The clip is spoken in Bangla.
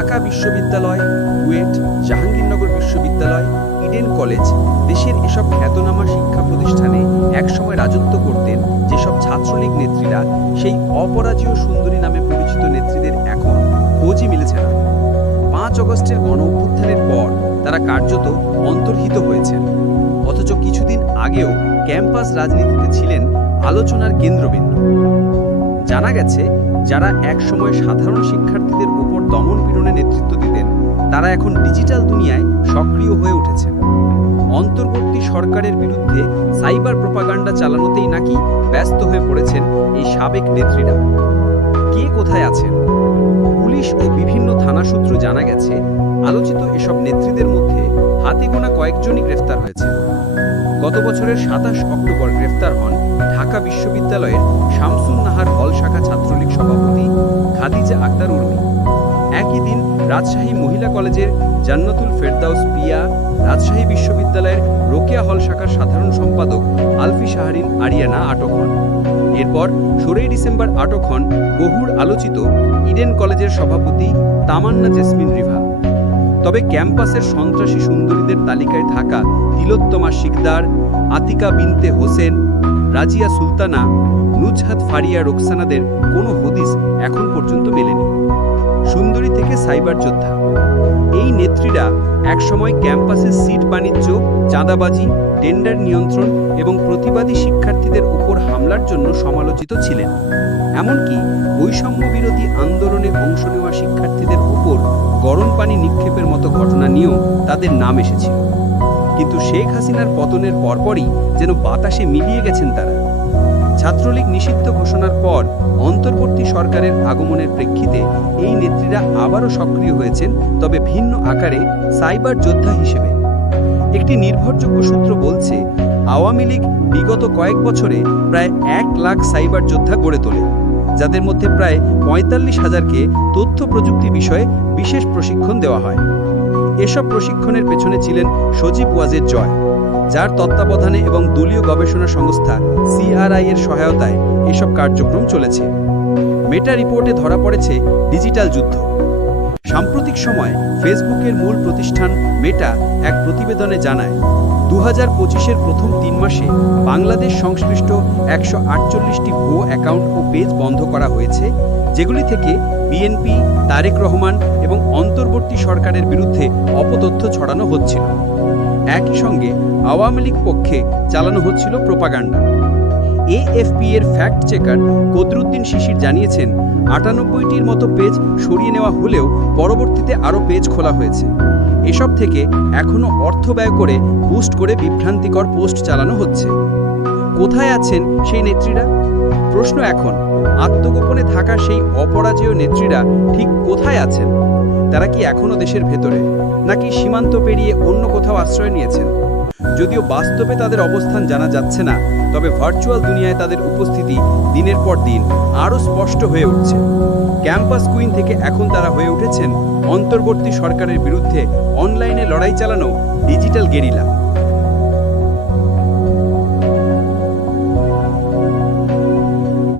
ঢাকা বিশ্ববিদ্যালয় কুয়েট জাহাঙ্গীরনগর বিশ্ববিদ্যালয়, ইডেন কলেজ দেশের এসব খ্যাতনামা শিক্ষা প্রতিষ্ঠানে একসময় রাজত্ব করতেন যেসব ছাত্রলীগ নেত্রীরা সেই অপরাজীয় সুন্দরী নামে পরিচিত নেত্রীদের এখন খোঁজই মিলেছে না। পাঁচ অগস্টের গণ অভ্যুত্থানের পর তারা কার্যত অন্তর্হিত হয়েছেন। অথচ কিছুদিন আগেও ক্যাম্পাস রাজনীতিতে ছিলেন আলোচনার কেন্দ্রবিন্দু। জানা গেছে যারা একসময় সাধারণ শিক্ষার্থীদের উপর দমন পীড়নে নেতৃত্ব দিতেন, তারা এখন ডিজিটাল দুনিয়ায় সক্রিয় হয়ে উঠেছেন অন্তর্বর্তী সরকারের বিরুদ্ধে সাইবার প্রপাগান্ডা চালানোতেই নাকি ব্যস্ত হয়ে পড়েছেন এই সাবেক নেত্রীরা। কে কোথায় আছেন? পুলিশ ও বিভিন্ন থানা সূত্র জানা গেছে, আলোচিত এসব নেত্রীদের মধ্যে হাতে গোনা কয়েকজনই গ্রেফতার হয়েছে। গত বছরের সাতাশ অক্টোবর গ্রেফতার হন ঢাকা বিশ্ববিদ্যালয়ের শামসুন রাজশাহী মহিলা কলেজের জান্নাতুল ফেরদাউস পিয়া রাজশাহী বিশ্ববিদ্যালয়ের রোকেয়া হল শাখার সাধারণ সম্পাদক আলফি শাহরিন আরিয়ানা আটক হন। এরপর ষোলোই ডিসেম্বর আটক হন বহুর আলোচিত ইডেন কলেজের সভাপতি তামান্না জেসমিন রিভা। তবে ক্যাম্পাসের সন্ত্রাসী সুন্দরীদের তালিকায় থাকা তিলোত্তমা শিকদার, আতিকা বিনতে হোসেন, রাজিয়া সুলতানা, নুজহাত ফারিয়া রোকসানাদের কোনো হদিস এখন পর্যন্ত মেলেনি। সুন্দরী থেকে সাইবার যোদ্ধা। এই নেত্রীরা একসময় ক্যাম্পাসে সিট বাণিজ্য, চাঁদাবাজি, টেন্ডার নিয়ন্ত্রণ এবং প্রতিবাদী শিক্ষার্থীদের উপর হামলার জন্য সমালোচিত ছিলেন। এমনকি বৈষম্য বিরোধী আন্দোলনে অংশ নেওয়া শিক্ষার্থীদের উপর গরম পানি নিক্ষেপের মতো ঘটনা নিয়েও তাদের নাম এসেছিল। কিন্তু শেখ হাসিনার পতনের পরপরই যেন বাতাসে মিলিয়ে গেছেন তারা। ছাত্রলীগ নিষিদ্ধ ঘোষণার পর অন্তর্বর্তী সরকারের আগমনের প্রেক্ষিতে এই নেত্রীরা আবারও সক্রিয় হয়েছেন, তবে ভিন্ন আকারে সাইবার যোদ্ধা হিসেবে। একটি নির্ভরযোগ্য সূত্র বলছে, আওয়ামী লীগ বিগত কয়েক বছরে প্রায় এক লাখ সাইবার যোদ্ধা গড়ে তোলে, যাদের মধ্যে প্রায় পঁয়তাল্লিশ হাজারকে তথ্য প্রযুক্তি বিষয়ে বিশেষ প্রশিক্ষণ দেওয়া হয়। এসব প্রশিক্ষণের পেছনে ছিলেন সজীব ওয়াজের জয়। যার তত্ত্বাবধানে এবং দলীয় গবেষণা সংস্থা সিআরআই এর সহায়তায় এসব কার্যক্রম চলেছে। মেটা রিপোর্টে ধরা পড়েছে ডিজিটাল যুদ্ধ। সাম্প্রতিক সময় ফেসবুকের মূল প্রতিষ্ঠান মেটা এক প্রতিবেদনে জানায় দু হাজার পঁচিশের প্রথম তিন মাসে বাংলাদেশ সংশ্লিষ্ট একশো আটচল্লিশটি ভুয়ো অ্যাকাউন্ট ও পেজ বন্ধ করা হয়েছে, যেগুলি থেকে বিএনপি, তারেক রহমান এবং সরকারের বিরুদ্ধে অপতথ্য ছড়ানো হচ্ছিল। একই সঙ্গে আওয়ামী লীগ পক্ষে চালানো হচ্ছিল প্রোপাগান্ডা। এএফপি এর ফ্যাক্ট চেকার কদরুদ্দিন শিশির জানিয়েছেন, আটানব্বইটির মতো পেজ সরিয়ে নেওয়া হলেও পরবর্তীতে আরও পেজ খোলা হয়েছে। এসব থেকে এখনও অর্থ ব্যয় করে বুস্ট করে বিভ্রান্তিকর পোস্ট চালানো হচ্ছে। কোথায় আছেন সেই নেত্রীরা? প্রশ্ন এখন। আত্মগোপনে থাকা সেই অপরাজেয় নেত্রীরা ঠিক কোথায় আছেন? তারা কি এখনও দেশের ভেতরে? নাকি সীমান্ত পেরিয়ে অন্য কোথাও আশ্রয় নিয়েছেন? যদিও বাস্তবে তাদের অবস্থান জানা যাচ্ছে না, তবে ভার্চুয়াল দুনিয়ায় তাদের উপস্থিতি দিনের পর দিন আরও স্পষ্ট হয়ে উঠছে। ক্যাম্পাস কুইন থেকে এখন তারা হয়ে উঠেছেন অন্তর্বর্তী সরকারের বিরুদ্ধে অনলাইনে লড়াই চালানো ডিজিটাল গেরিলা।